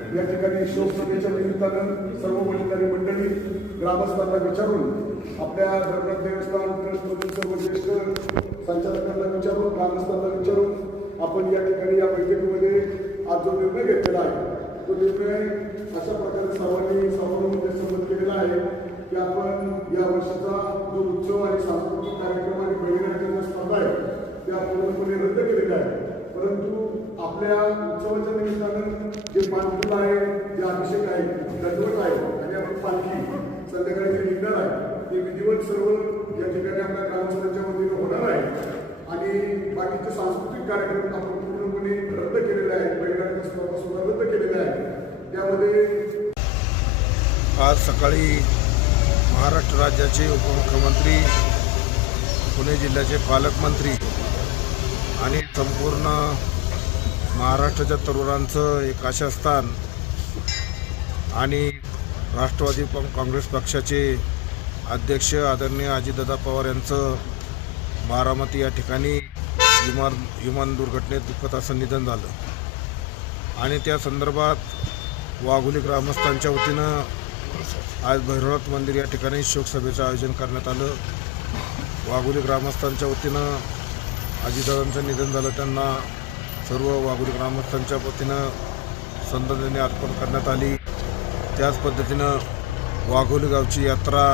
या ठिकाणी शोकसभेच्या निमित्तानं सर्व वडीलधारी मंडळी ग्रामस्थांना विचारून आपल्या धर्मनाथ देवस्थान ट्रस्टमधील सर्व ज्येष्ठ संचालकांना विचारून ग्रामस्थांना विचारून आपण या ठिकाणी या बैठकीमध्ये आज जो निर्णय घेतलेला आहे तो निर्णय अशा प्रकारे सर्वांनी सर्वांमध्ये संमत केलेला आहे की आपण या वर्षाचा जो उत्सव आणि सांस्कृतिक कार्यक्रम आणि बैलगाड्याच्या स्पर्धा आहे त्या पूर्णपणे रद्द केलेल्या आहे। परंतु आपल्या उत्सवाच्या निमित्तानं जे मानपूल आहे, जे अभिषेक आहे, दंडवत आहे आणि आपण पालखी संध्याकाळी जे निघणार आहे ते विधिवत सर्व या ठिकाणी आपल्या ग्रामसभेच्या वतीने होणार आहे आणि बाकीचे सांस्कृतिक कार्यक्रम आपण पूर्णपणे रद्द केलेले आहेत। बैलगाड्याच्या स्पर्धा सुद्धा रद्द केलेल्या आहेत। त्यामध्ये आज सकाळी महाराष्ट्र राज्याचे उपमुख्यमंत्री, पुणे जिल्ह्याचे पालकमंत्री आणि संपूर्ण महाराष्ट्राच्या तरुणांचं एक आशास्थान आणि राष्ट्रवादी काँग्रेस पक्षाचे अध्यक्ष आदरणीय अजितदादा पवार यांचं बारामती या ठिकाणी विमान दुर्घटनेत दुःखद असं निधन झालं आणि त्या संदर्भात वाघोली ग्रामस्थांच्या वतीनं आज भैरवनाथ मंदिर या ठिकाणी शोकसभेचं आयोजन करण्यात आलं। वाघोली ग्रामस्थांच्या वतीनं अजितदादांचं निधन झालं, त्यांना सर्व वाघोली ग्रामस्थांच्या वतीनं श्रद्धांजली अर्पण करण्यात आली। त्याच पद्धतीनं वाघोली गावची यात्रा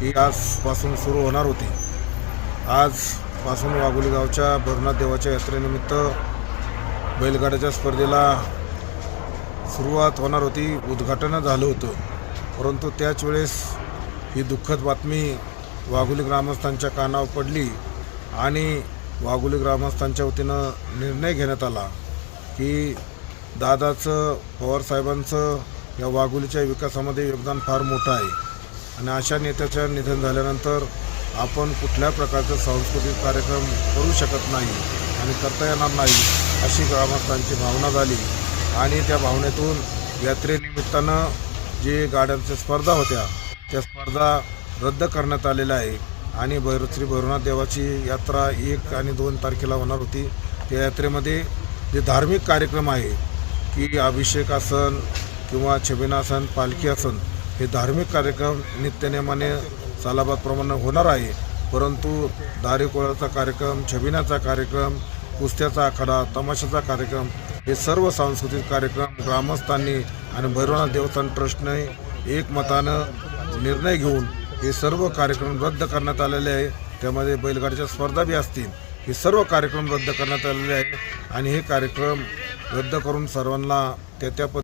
ही आजपासून सुरू होणार होती। आजपासून वाघोली गावच्या भैरवनाथ देवाच्या यात्रेनिमित्त बैलगाड्याच्या स्पर्धेला सुरुवात होणार होती, उद्घाटन झालं होतं, परंतु त्याच वेळेस ही दुःखद बातमी वाघोली ग्रामस्थांच्या कानावर पडली आणि वाघोली ग्रामस्थांच्या वतीनं निर्णय घेण्यात आला की दादाचं, पवारसाहेबांचं या वाघोलीच्या विकासामध्ये योगदान फार मोठं आहे आणि अशा नेत्याचं निधन झाल्यानंतर आपण कुठल्या प्रकारचा सांस्कृतिक कार्यक्रम करू शकत नाही आणि करता येणार नाही अशी ग्रामस्थांची भावना झाली आणि त्या भावनेतून यात्रेनिमित्तानं जे गाड्यांच्या स्पर्धा होत्या त्या स्पर्धा रद्द करण्यात आलेल्या आहे आणि श्री भैरवनाथ देवाची यात्रा 1 आणि 2 तारखेला होणार होती। त्या यात्रेमध्ये जे धार्मिक कार्यक्रम आहे की अभिषेक आसन किंवा छबिनासन, पालखी आसन, हे धार्मिक कार्यक्रम नित्यनेमाने सालाबादप्रमाणे होणार आहे, परंतु दारी कोळाचा कार्यक्रम, छबिनाचा कार्यक्रम, कुस्त्याचा आखाडा, तमाशाचा कार्यक्रम, हे सर्व सांस्कृतिक कार्यक्रम ग्रामस्थांनी आणि भैरवनाथ देवस्थान ट्रस्टने एकमतानं निर्णय घेऊन हे सर्व कार्यक्रम रद्द करण्यात आलेले आहे। त्यामध्ये बैलगाडीच्या स्पर्धा बी असतील, हे सर्व कार्यक्रम रद्द करण्यात आलेले आहे आणि हे कार्यक्रम रद्द करून सर्वांना त्या